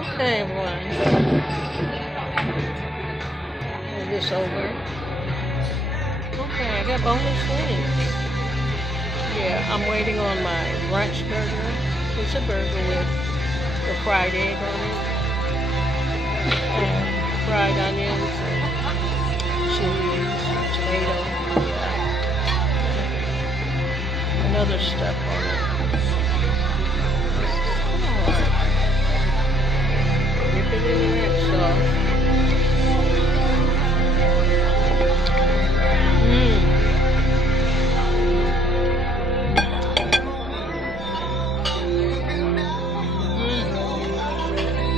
Okay, everyone. Move this over. Okay, I got boneless wings. Yeah, I'm waiting on my brunch burger. It's a burger with the fried egg on it, and fried onions, and cheese, tomato, and other stuff on it. Dip it in the ranch sauce.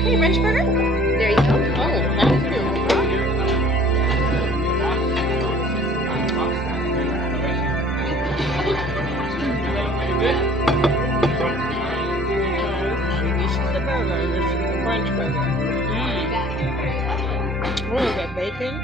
Hey, ranch burger. There you go. Oh, thank you. This is the burger. This is the brunch burger. Oh, we got bacon.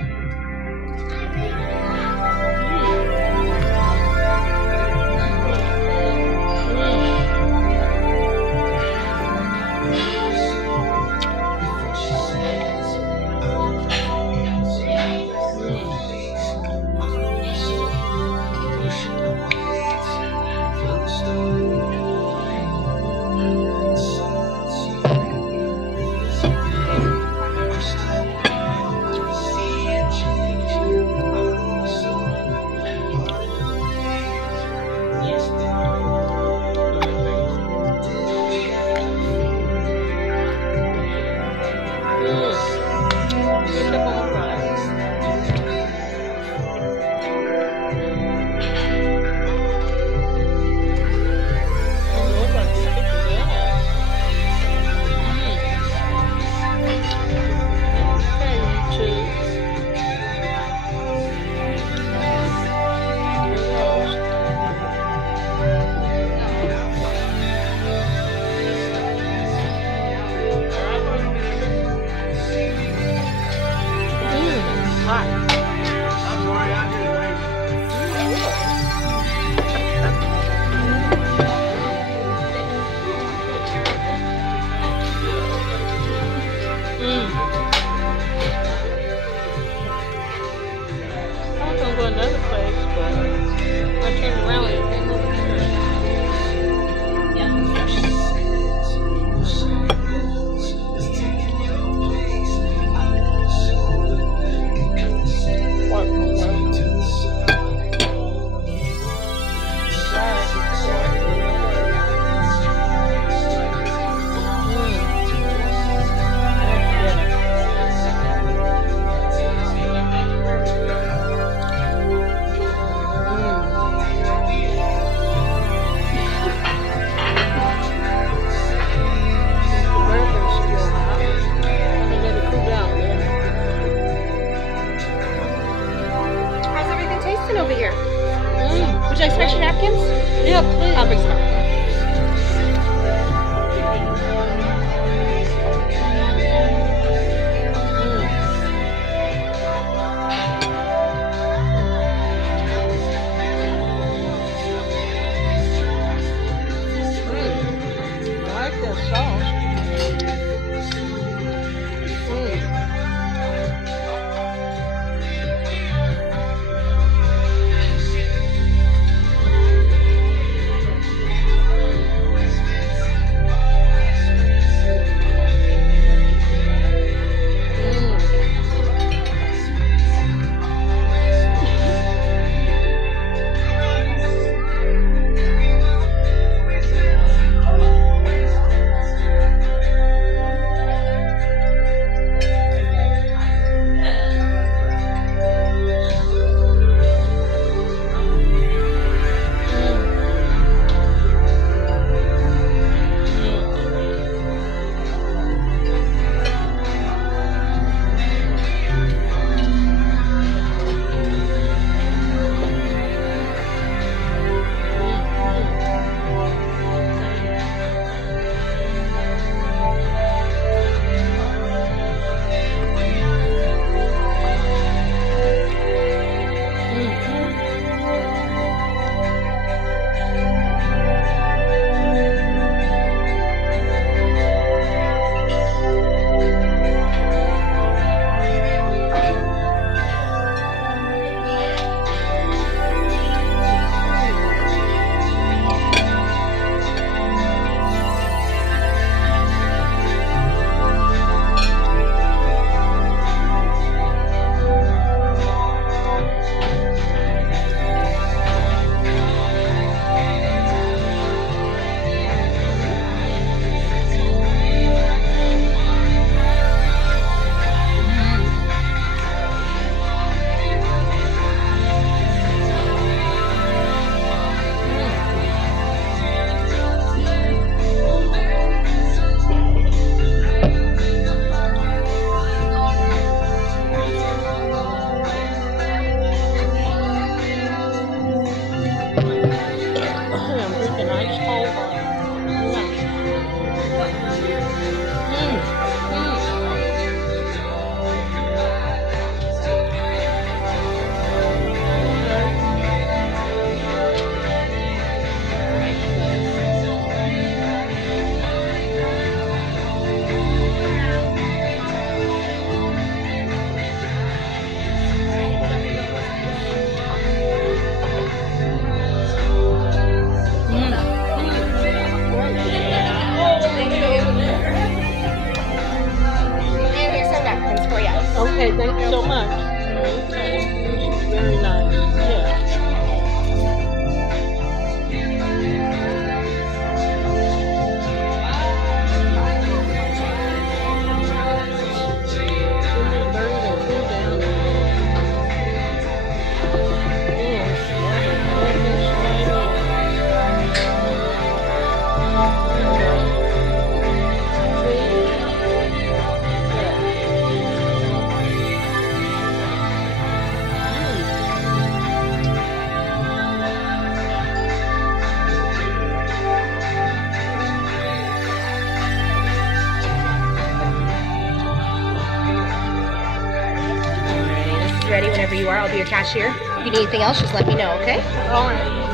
whenever you are. I'll be your cashier. If you need anything else, just let me know, okay? All right.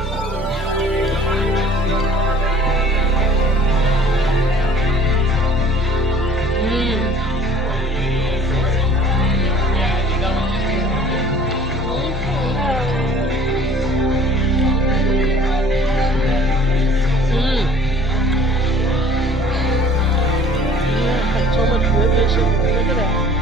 So much goodness. Look at that.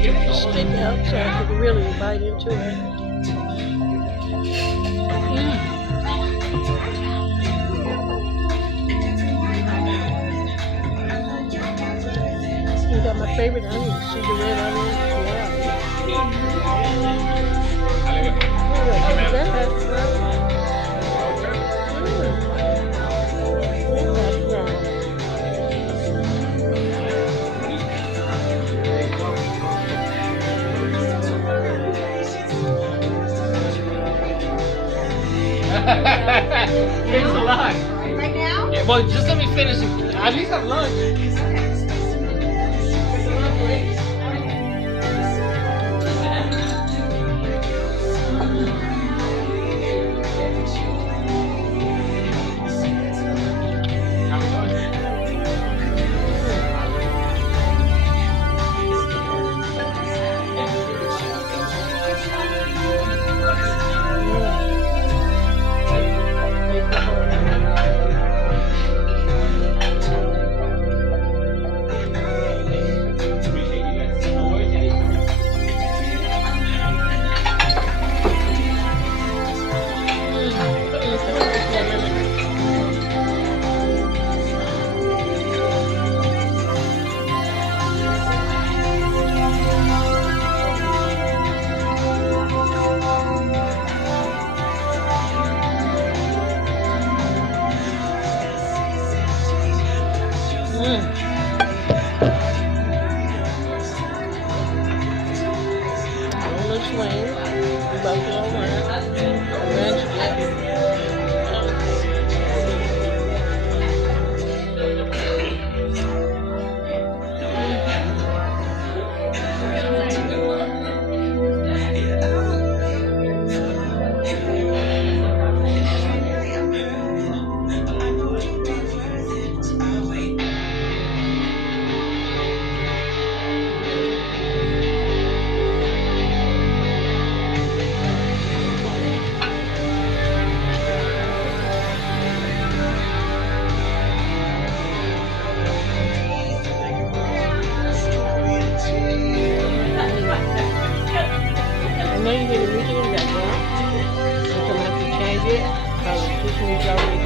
It's sticking out. So I could really bite into it. You got my favorite onion, see the red onion? Here's the lunch. Right now? Yeah, well, just let me finish it. At least have lunch.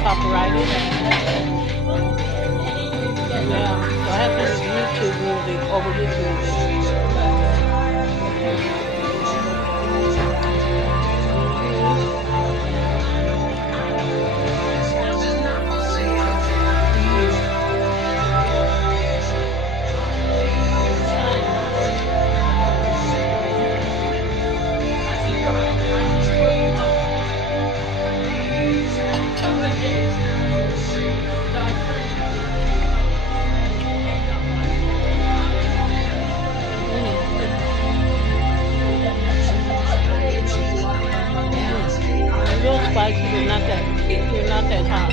copyrighted. Yeah, so I have this YouTube music over YouTube. spicy, but not that hot.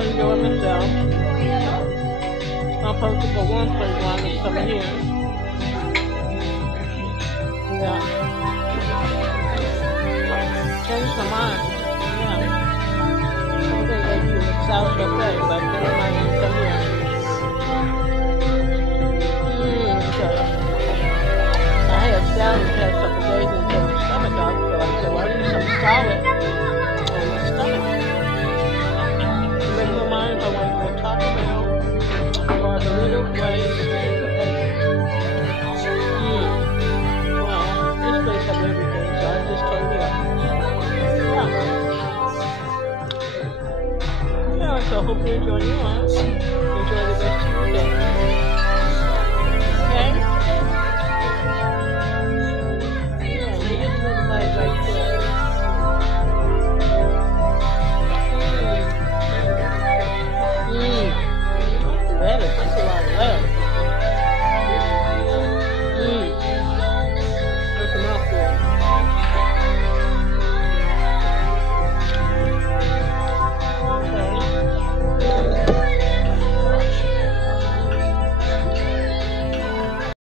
Enjoy myself. I'm supposed to go one place while I'm coming here. Yeah. Changed my mind. Yeah. I'm going to go to the South Cafe, but then I might need to come here. Okay. I had salad the past couple days until my stomach got so I said, well, I need some solid on my stomach. Make no mind if I want to go to Taco Bell or the little place. Well, this place has everything, so I just came here. Yeah. Yeah, so I hope you enjoy your lunch. Enjoy the rest of your day.